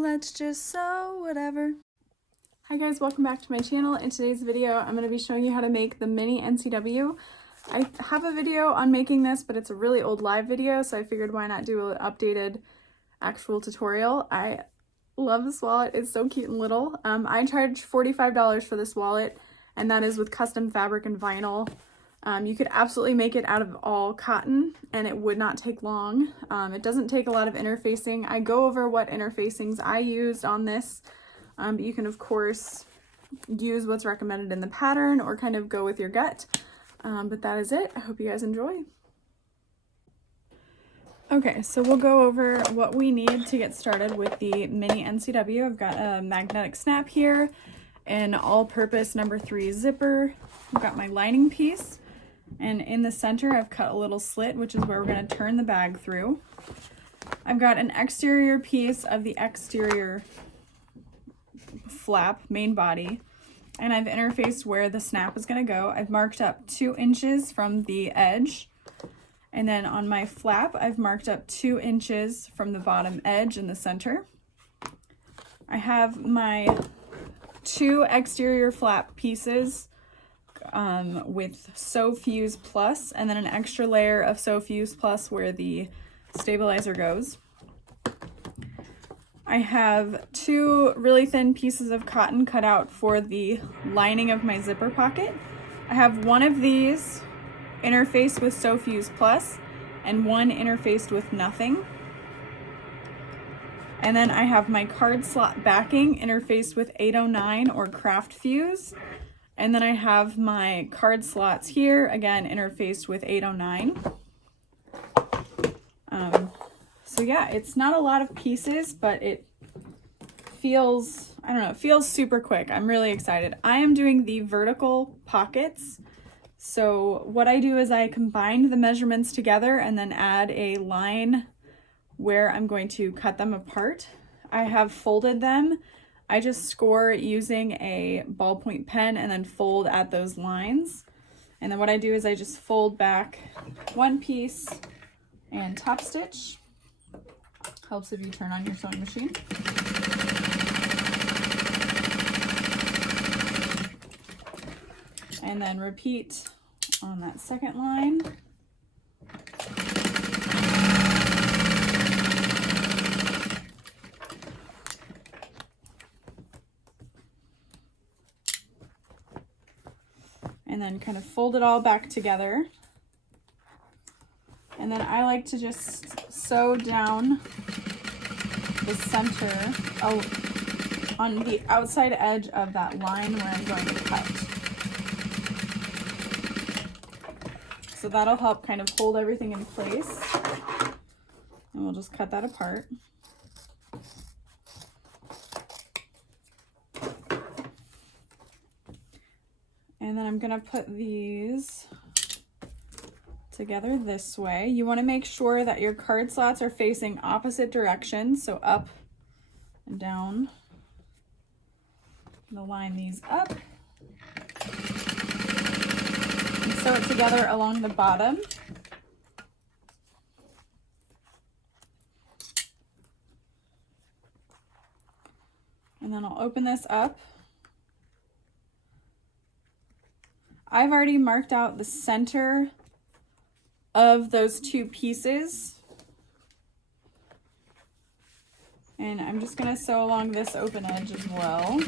let's just sew whatever. Hi guys, welcome back to my channel. In today's video, I'm going to be showing you how to make the mini NCW. I have a video on making this, but it's a really old live video, so I figured why not do an updated actual tutorial. I love this wallet. It's so cute and little. I charge $45 for this wallet, and that is with custom fabric and vinyl. You could absolutely make it out of all cotton and it would not take long. It doesn't take a lot of interfacing. I go over what interfacings I used on this, but you can of course use what's recommended in the pattern or kind of go with your gut. But that is it. I hope you guys enjoy. Okay, so we'll go over what we need to get started with the mini NCW. I've got a magnetic snap here, an all-purpose No. 3 zipper. I've got my lining piece. And in the center, I've cut a little slit, which is where we're going to turn the bag through. I've got an exterior piece of the exterior flap, main body, and I've interfaced where the snap is going to go. I've marked up 2 inches from the edge, and then on my flap, I've marked up 2 inches from the bottom edge in the center. I have my 2 exterior flap pieces with Sew Fuse Plus, and then an extra layer of Sew Fuse Plus where the stabilizer goes. I have 2 really thin pieces of cotton cut out for the lining of my zipper pocket. I have one of these interfaced with Sew Fuse Plus and one interfaced with nothing. And then I have my card slot backing interfaced with 809 or Craft Fuse. And then I have my card slots here, again, interfaced with 809. So yeah, it's not a lot of pieces, but it feels, I don't know, it feels super quick. I'm really excited. I am doing the vertical pockets. So what I do is I combine the measurements together and then add a line where I'm going to cut them apart. I have folded them. I just score using a ballpoint pen and then fold at those lines. And then what I do is I just fold back one piece and top stitch. Helps if you turn on your sewing machine. And then repeat on that second line. And then kind of fold it all back together. And then I like to just sew down the center on the outside edge of that line where I'm going to cut. So that'll help kind of hold everything in place. And we'll just cut that apart. And then I'm gonna put these together this way. You wanna make sure that your card slots are facing opposite directions, so up and down. I'm gonna line these up and sew it together along the bottom. And then I'll open this up. I've already marked out the center of those 2 pieces. And I'm just gonna sew along this open edge as well.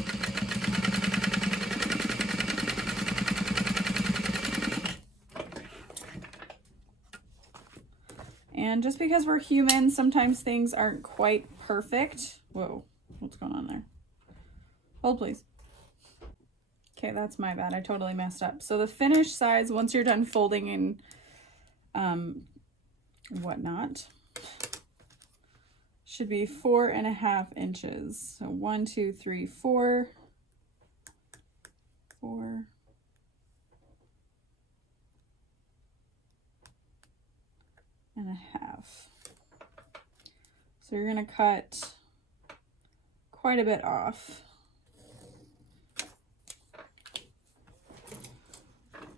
And just because we're human, sometimes things aren't quite perfect. Whoa, what's going on there? Hold please. Okay, that's my bad. I totally messed up. So the finished size, once you're done folding and whatnot, should be 4.5 inches. So 1, 2, 3, 4, 4, and a half. So you're gonna cut quite a bit off.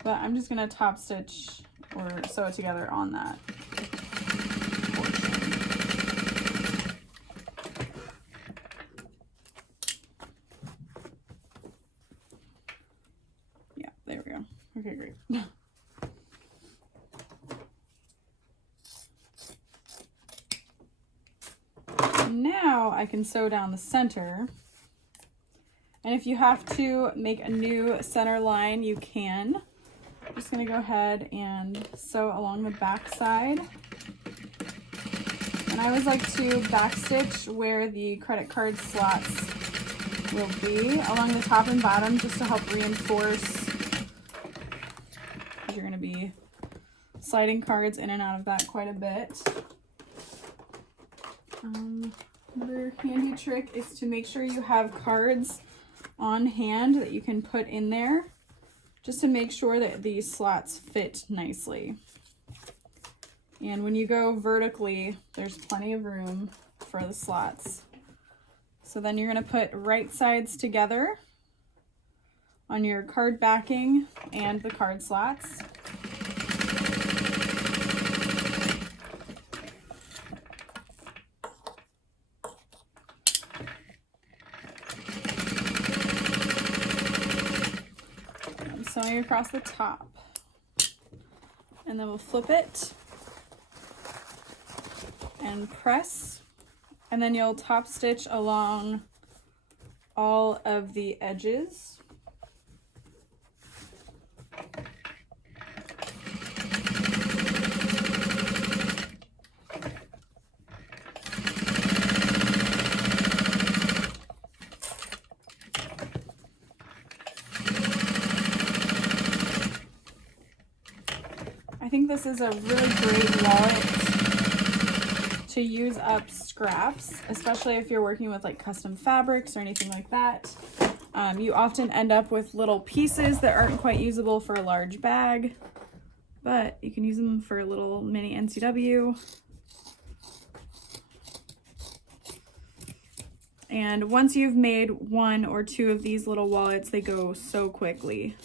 But I'm just gonna top stitch or sew it together on that portion. Okay, great. Now I can sew down the center. And if you have to make a new center line, you can. I'm just gonna go ahead and sew along the back side. And I always like to backstitch where the credit card slots will be along the top and bottom, just to help reinforce, because you're gonna be sliding cards in and out of that quite a bit. Another handy trick is to make sure you have cards on hand that you can put in there, just to make sure that these slots fit nicely. And when you go vertically, there's plenty of room for the slots. So then you're going to put right sides together on your card backing and the card slots. And sewing across the top. And then we'll flip it and press, and then you'll top stitch along all of the edges. I think this is a really great wallet to use up scraps, especially if you're working with like custom fabrics or anything like that. You often end up with little pieces that aren't quite usable for a large bag, but you can use them for a little mini NCW. And once you've made one or two of these little wallets, they go so quickly.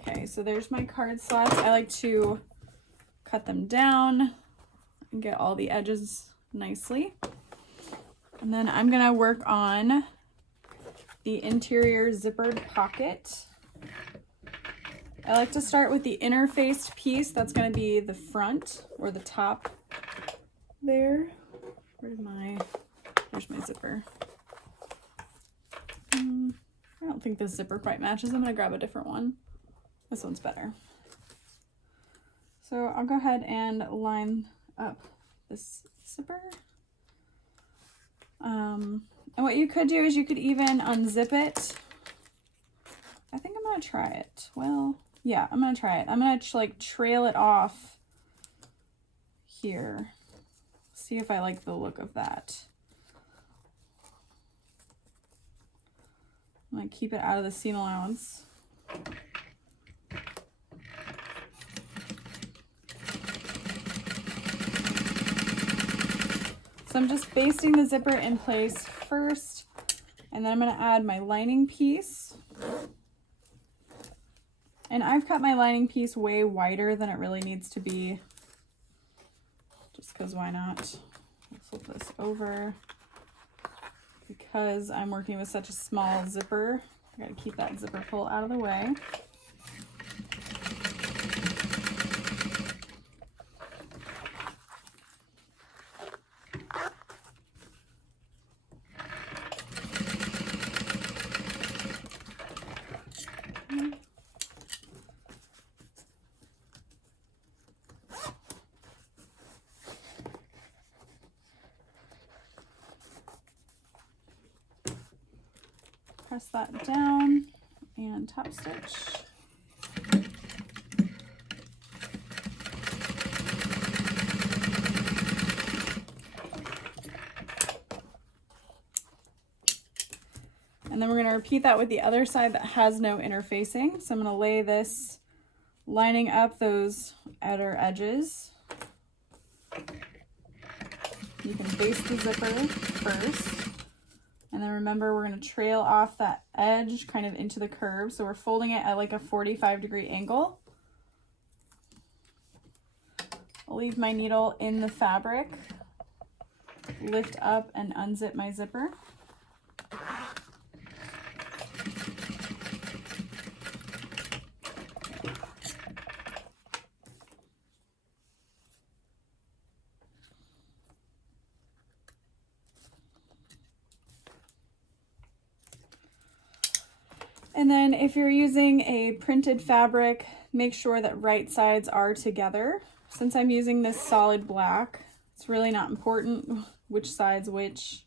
Okay, so there's my card slots. I like to cut them down and get all the edges nicely. And then I'm gonna work on the interior zippered pocket. I like to start with the interfaced piece. That's gonna be the front or the top there. There's my zipper. I don't think this zipper quite matches. I'm gonna grab a different one. This one's better. So I'll go ahead and line up this zipper. And what you could do is you could even unzip it. I think I'm gonna try it. Well, yeah, I'm gonna try it. I'm gonna like trail it off here. See if I like the look of that. I'm gonna keep it out of the seam allowance. So I'm just basting the zipper in place first, and then I'm going to add my lining piece. And I've cut my lining piece way wider than it really needs to be, just because why not? I'll flip this over. Because I'm working with such a small zipper, I got to keep that zipper pull out of the way. Press that down and top stitch. And then we're going to repeat that with the other side that has no interfacing. So I'm going to lay this lining up those outer edges. You can baste the zipper first. And then remember, we're going to trail off that edge kind of into the curve. So we're folding it at like a 45-degree angle. I'll leave my needle in the fabric, lift up and unzip my zipper. And then if you're using a printed fabric, make sure that right sides are together. Since I'm using this solid black, it's really not important which side's which.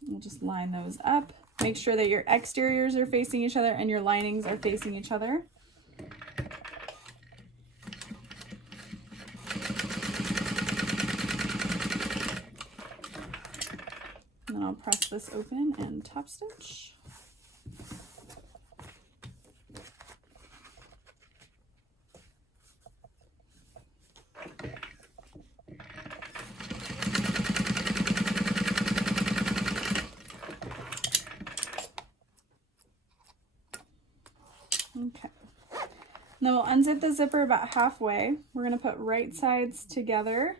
We'll just line those up. Make sure that your exteriors are facing each other and your linings are facing each other. And then I'll press this open and top stitch. Okay, then we'll unzip the zipper about halfway. We're going to put right sides together,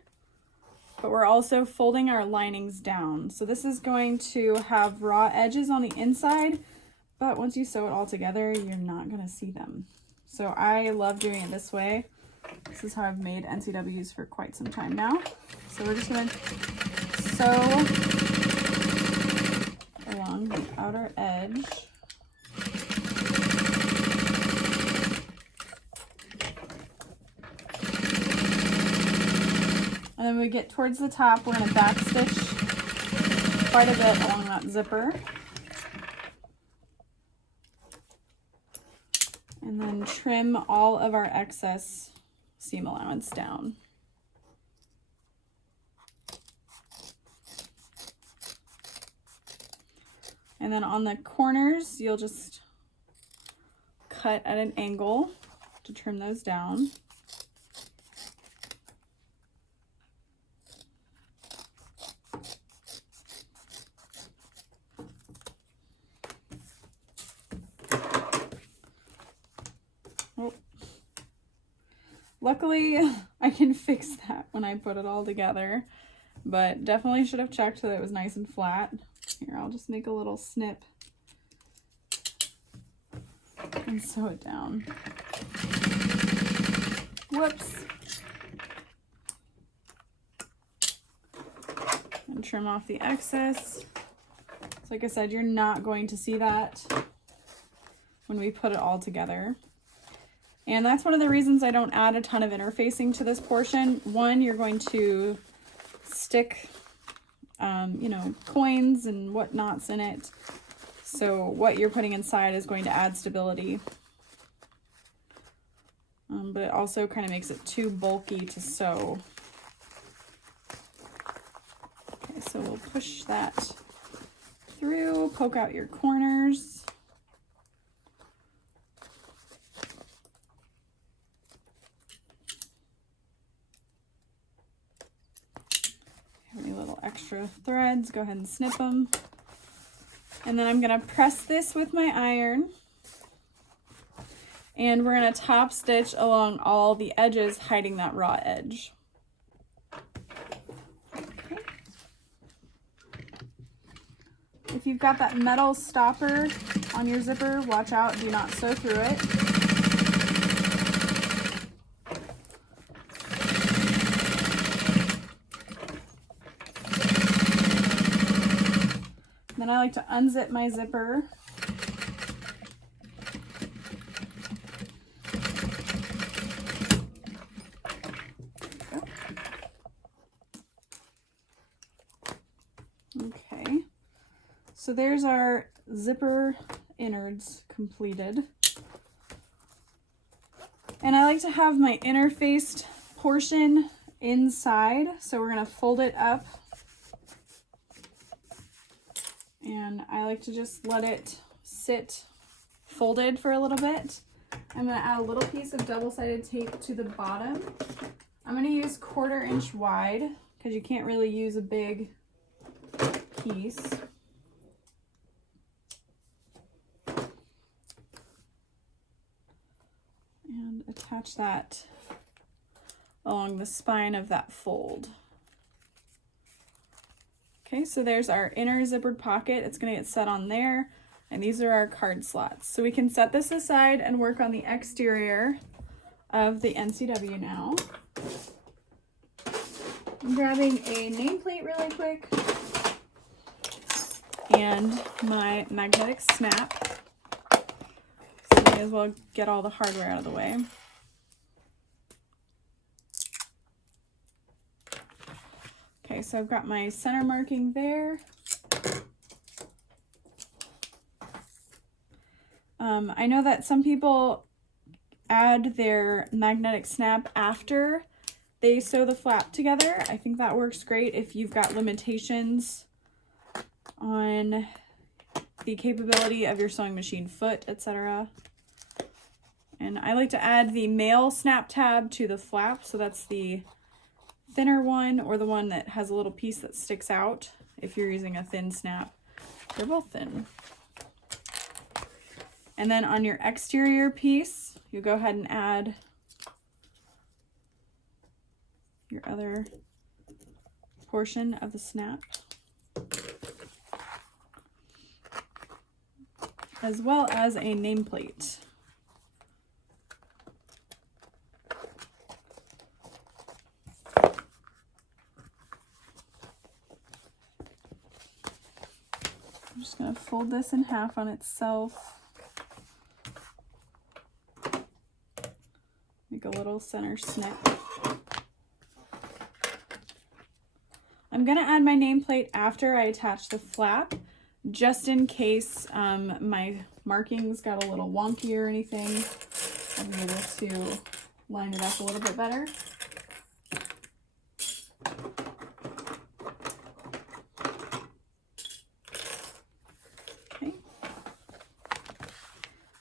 but we're also folding our linings down. So this is going to have raw edges on the inside, but once you sew it all together, you're not going to see them. So I love doing it this way. This is how I've made NCWs for quite some time now. So we're just going to sew along the outer edge. And then when we get towards the top, we're going to back stitch quite a bit along that zipper. And then trim all of our excess seam allowance down. And then on the corners, you'll just cut at an angle to trim those down. Oh. Luckily, I can fix that when I put it all together, but definitely should have checked that it was nice and flat. Here, I'll just make a little snip and sew it down. Whoops. And trim off the excess. So like I said, you're not going to see that when we put it all together. And that's one of the reasons I don't add a ton of interfacing to this portion. One, you're going to stick, you know, coins and whatnots in it. So what you're putting inside is going to add stability. But it also kind of makes it too bulky to sew. Okay, so we'll push that through, poke out your corners. Any little extra threads, go ahead and snip them. And then I'm going to press this with my iron. And we're going to top stitch along all the edges, hiding that raw edge. Okay. If you've got that metal stopper on your zipper, watch out, do not sew through it. Then I like to unzip my zipper. Okay, so there's our zipper innards completed. And I like to have my interfaced portion inside, so we're going to fold it up. And I like to just let it sit folded for a little bit. I'm going to add a little piece of double-sided tape to the bottom. I'm going to use 1/4 inch wide because you can't really use a big piece. And attach that along the spine of that fold. Okay, so there's our inner zippered pocket. It's going to get set on there, and these are our card slots. So we can set this aside and work on the exterior of the NCW now. I'm grabbing a nameplate really quick and my magnetic snap. might as well get all the hardware out of the way. Okay, so I've got my center marking there. I know that some people add their magnetic snap after they sew the flap together. I think that works great if you've got limitations on the capability of your sewing machine foot, etc. And I like to add the male snap tab to the flap, so that's the thinner one, or the one that has a little piece that sticks out if you're using a thin snap. They're both thin. And then on your exterior piece, you go ahead and add your other portion of the snap, as well as a nameplate. I'm just going to fold this in half on itself. Make a little center snip. I'm going to add my nameplate after I attach the flap, just in case my markings got a little wonky or anything. I'll be able to line it up a little bit better. Okay.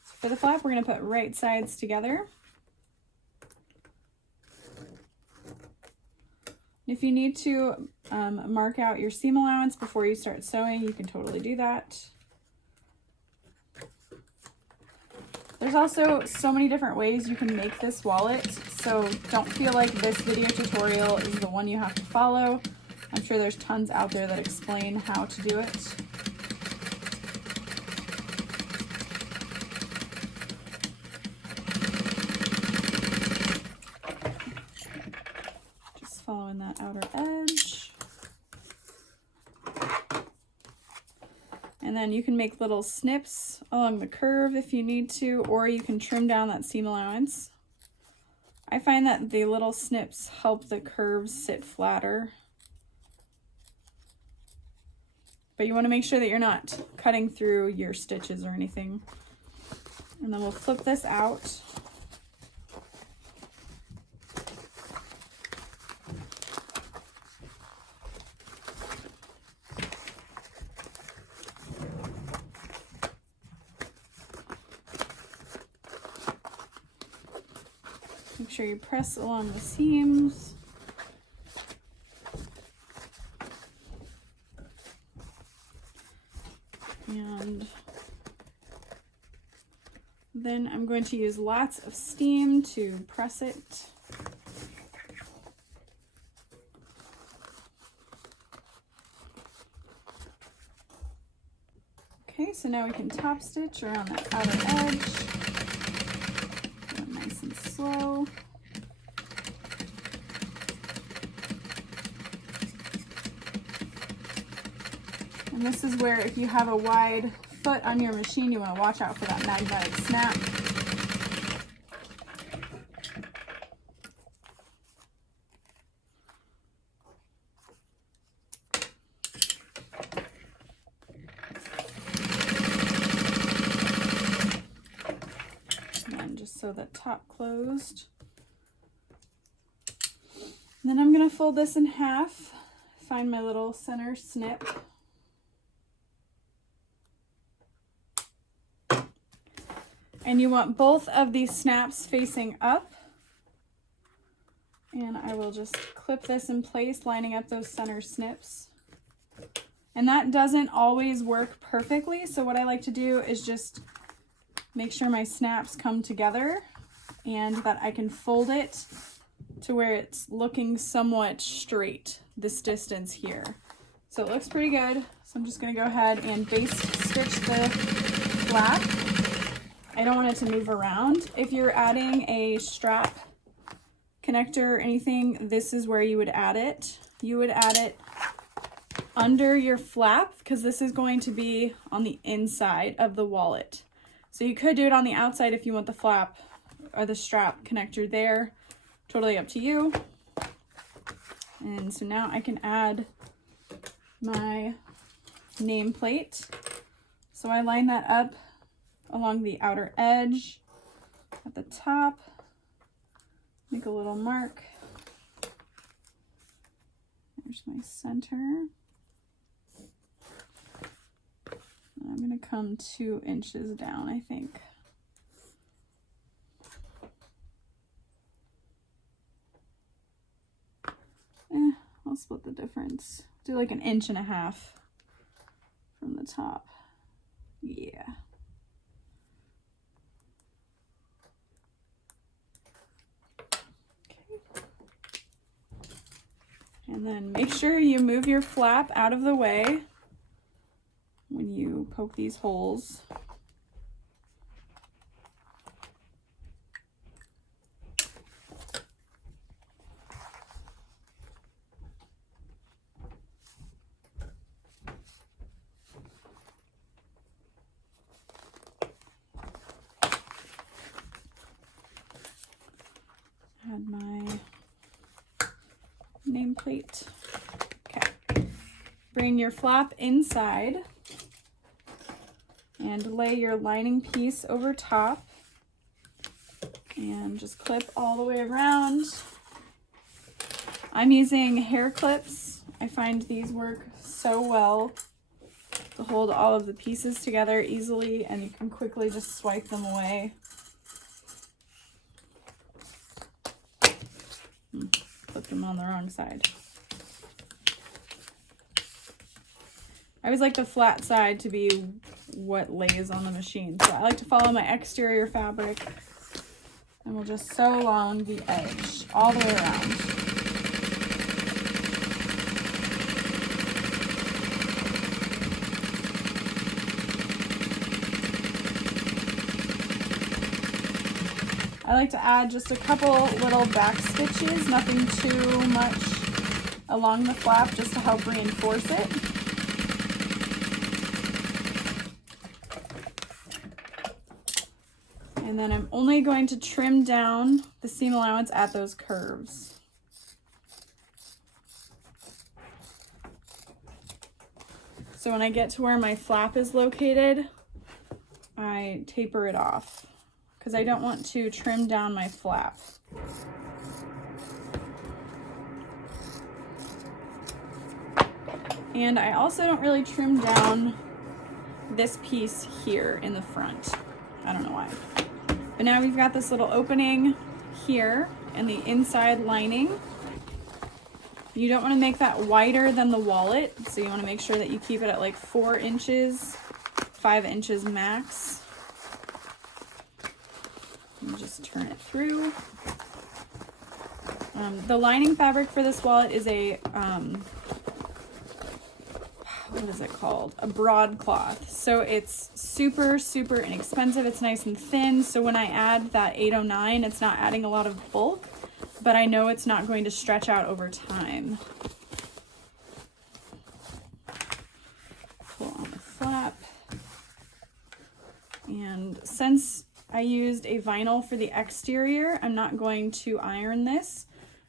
So for the flap, we're going to put right sides together. If you need to mark out your seam allowance before you start sewing, you can totally do that. There's also so many different ways you can make this wallet, so don't feel like this video tutorial is the one you have to follow. I'm sure there's tons out there that explain how to do it. Following that outer edge. And then you can make little snips along the curve if you need to, or you can trim down that seam allowance. I find that the little snips help the curves sit flatter. But you want to make sure that you're not cutting through your stitches or anything. And then we'll flip this out. Make sure you press along the seams. And then I'm going to use lots of steam to press it. Okay, so now we can top stitch around that outer edge. Nice and slow. And this is where, if you have a wide foot on your machine, you want to watch out for that magnetic snap. And just so the top closed. And then I'm going to fold this in half, find my little center snip. And you want both of these snaps facing up. And I will just clip this in place, lining up those center snips. And that doesn't always work perfectly, so what I like to do is just make sure my snaps come together and that I can fold it to where it's looking somewhat straight, this distance here. So it looks pretty good. So I'm just going to go ahead and baste stitch the flap. I don't want it to move around. If you're adding a strap connector or anything, this is where you would add it. You would add it under your flap because this is going to be on the inside of the wallet. So you could do it on the outside if you want the flap or the strap connector there. Totally up to you. And so now I can add my nameplate. So I line that up along the outer edge at the top. Make a little mark. There's my center. I'm going to come 2 inches down, I think. I'll split the difference. Do like 1.5 inches from the top. Yeah. Okay. And then make sure you move your flap out of the way when you poke these holes. Add my nameplate. Okay. Bring your flap inside and lay your lining piece over top and just clip all the way around. I'm using hair clips. I find these work so well to hold all of the pieces together easily, and you can quickly just swipe them away. Put them on the wrong side. I always like the flat side to be what lays on the machine. So I like to follow my exterior fabric, and we'll just sew along the edge all the way around. I like to add just a couple little back stitches, nothing too much along the flap, just to help reinforce it. And then I'm only going to trim down the seam allowance at those curves. So when I get to where my flap is located, I taper it off, because I don't want to trim down my flap. And I also don't really trim down this piece here in the front. I don't know why. But now we've got this little opening here and the inside lining. You don't want to make that wider than the wallet, so you want to make sure that you keep it at like 4 inches, 5 inches max. And just turn it through. The lining fabric for this wallet is a, what is it called? A broadcloth. So it's super, super inexpensive. It's nice and thin. So when I add that 809, it's not adding a lot of bulk, but I know it's not going to stretch out over time. Pull on the flap. And since I used a vinyl for the exterior, I'm not going to iron this.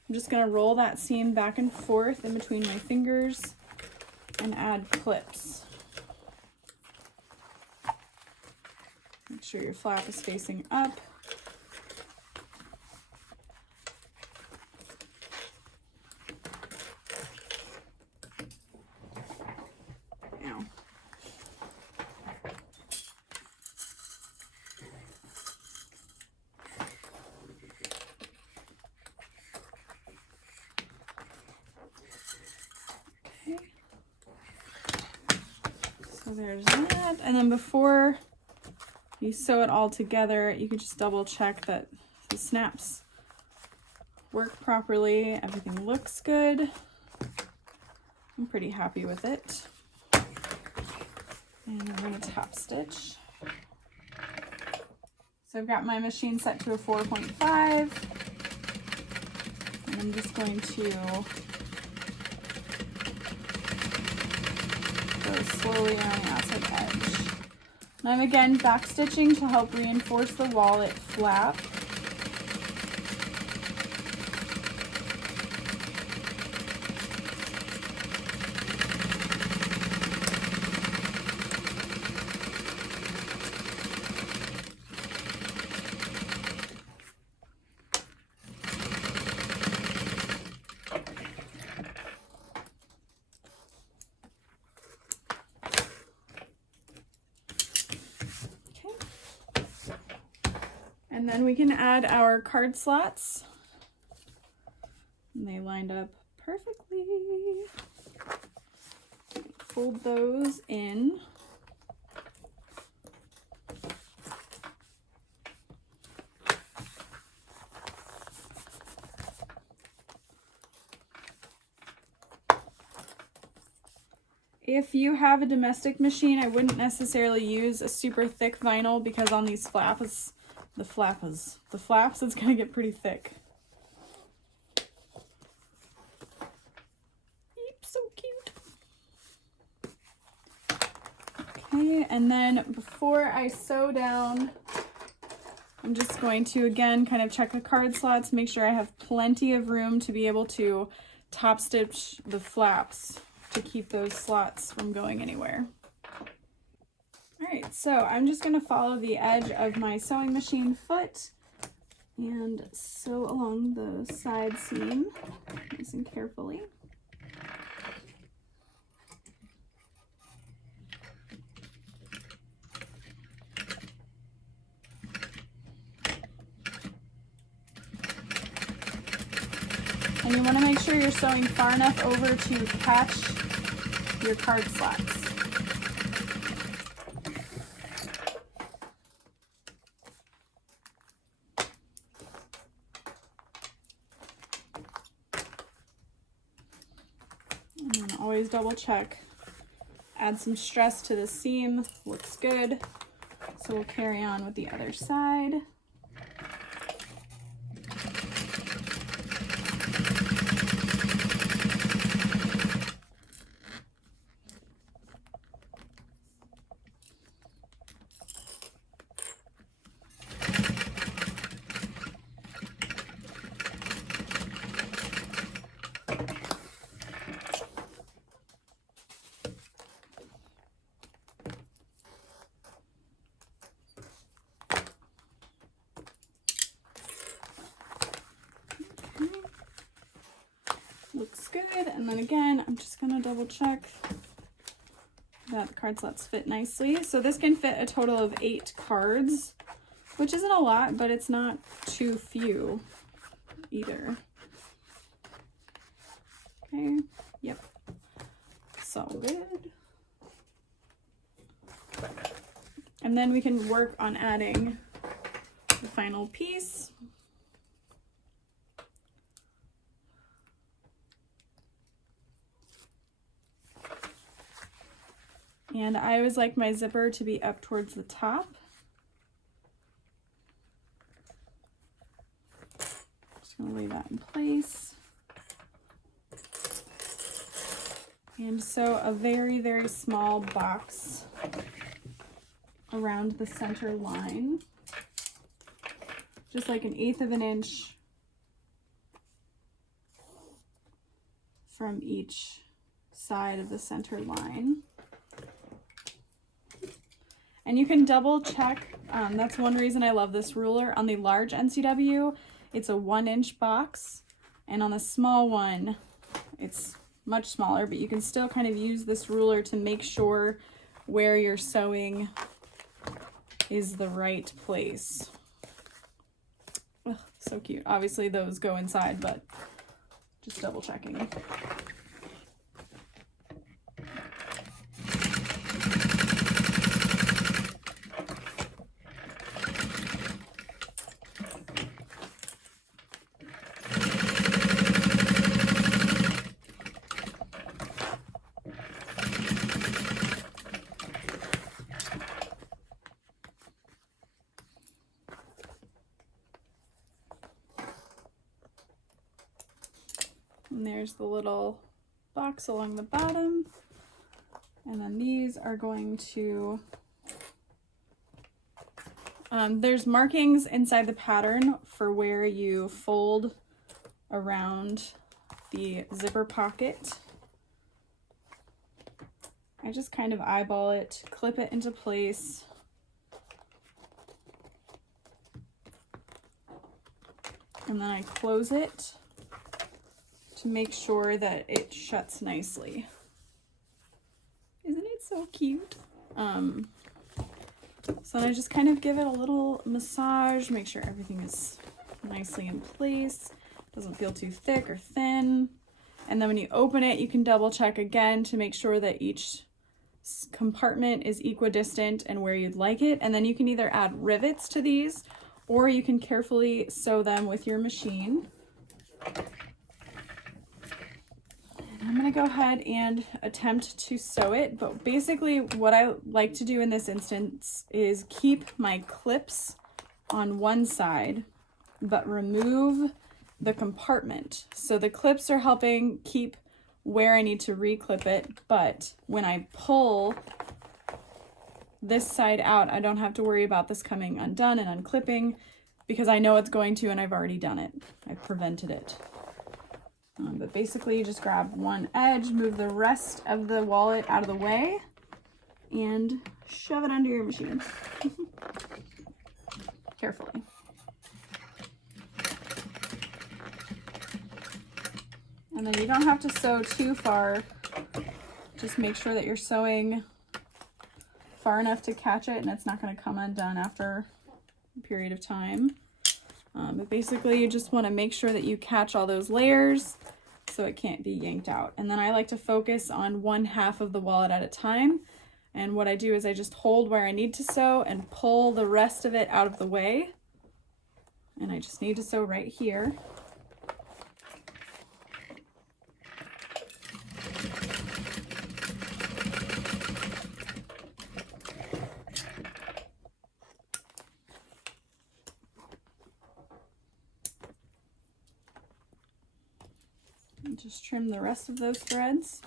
I'm just going to roll that seam back and forth in between my fingers and add clips. Make sure your flap is facing up. Ow. So there's that, and then before you sew it all together, you can just double check that the snaps work properly, everything looks good. I'm pretty happy with it. And I'm going to top stitch. So I've got my machine set to a 4.5, and I'm just going to go slowly around the outside edge. And I'm again back stitching to help reinforce the wallet flap. And then we can add our card slots. And they lined up perfectly. Fold those in. If you have a domestic machine, I wouldn't necessarily use a super thick vinyl because on these flaps, the flaps, it's gonna get pretty thick. So cute. Okay, and then before I sew down, I'm just going to again kind of check the card slots, make sure I have plenty of room to be able to top stitch the flaps to keep those slots from going anywhere. All right, so I'm just going to follow the edge of my sewing machine foot and sew along the side seam nice and carefully. And you want to make sure you're sewing far enough over to catch your card slots. And then always double check. Add some stress to the seam, looks good. So we'll carry on with the other side. Looks good. And then again, I'm just gonna double check that the card slots fit nicely. So this can fit a total of 8 cards, which isn't a lot, but it's not too few either. Okay, yep, so good. And then we can work on adding the final piece. And I always like my zipper to be up towards the top. Just gonna lay that in place. And sew a very, very small box around the center line. Just like 1/8 of an inch from each side of the center line. And you can double check, that's one reason I love this ruler. On the large NCW, it's a 1-inch box, and on the small one, it's much smaller, but you can still kind of use this ruler to make sure where you're sewing is the right place. Ugh, so cute. Obviously those go inside, but just double checking. And there's the little box along the bottom. And then these are going to There's markings inside the pattern for where you fold around the zipper pocket. I just kind of eyeball it, clip it into place. And then I close it to make sure that it shuts nicely. Isn't it so cute? So then I just kind of give it a little massage, make sure everything is nicely in place, doesn't feel too thick or thin. And then when you open it, you can double check again to make sure that each compartment is equidistant and where you'd like it. And then you can either add rivets to these, or you can carefully sew them with your machine. I'm gonna go ahead and attempt to sew it, but basically what I like to do in this instance is keep my clips on one side, but remove the compartment. So the clips are helping keep where I need to reclip it, but when I pull this side out, I don't have to worry about this coming undone and unclipping because I know it's going to and I've already done it. I've prevented it. But basically you just grab one edge, move the rest of the wallet out of the way, and shove it under your machine. Carefully. And then you don't have to sew too far. Just make sure that you're sewing far enough to catch it and it's not going to come undone after a period of time. But basically you just want to make sure that you catch all those layers so it can't be yanked out. And then I like to focus on one half of the wallet at a time. And what I do is I just hold where I need to sew and pull the rest of it out of the way. And I just need to sew right here. Just trim the rest of those threads.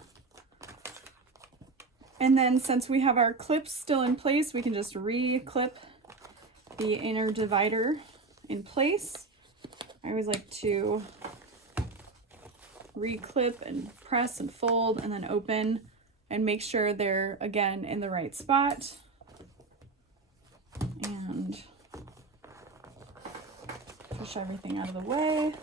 And then since we have our clips still in place, we can just re-clip the inner divider in place. I always like to re-clip and press and fold and then open and make sure they're again in the right spot. And push everything out of the way.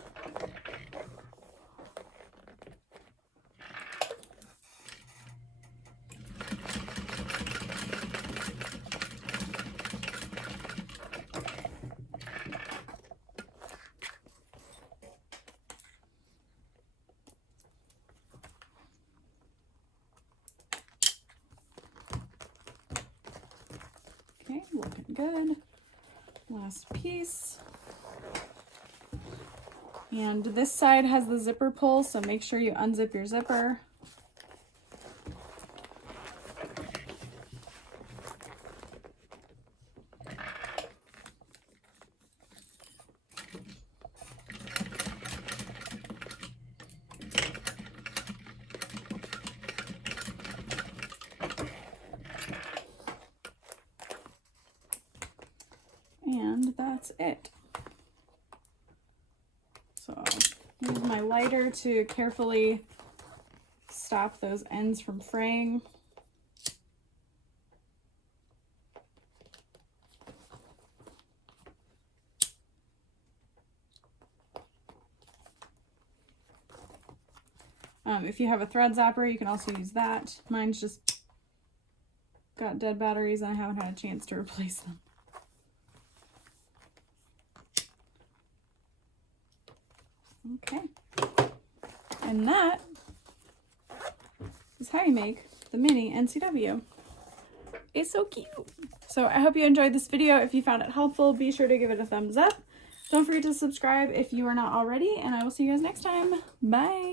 Okay, looking good. Last piece. And this side has the zipper pull, so make sure you unzip your zipper. And that's it. So I'll use my lighter to carefully stop those ends from fraying. If you have a thread zapper, you can also use that. Mine's just got dead batteries and I haven't had a chance to replace them. Okay, and that is how you make the mini NCW. It's so cute. So I hope you enjoyed this video. If you found it helpful, be sure to give it a thumbs up. Don't forget to subscribe if you are not already, and I will see you guys next time. Bye.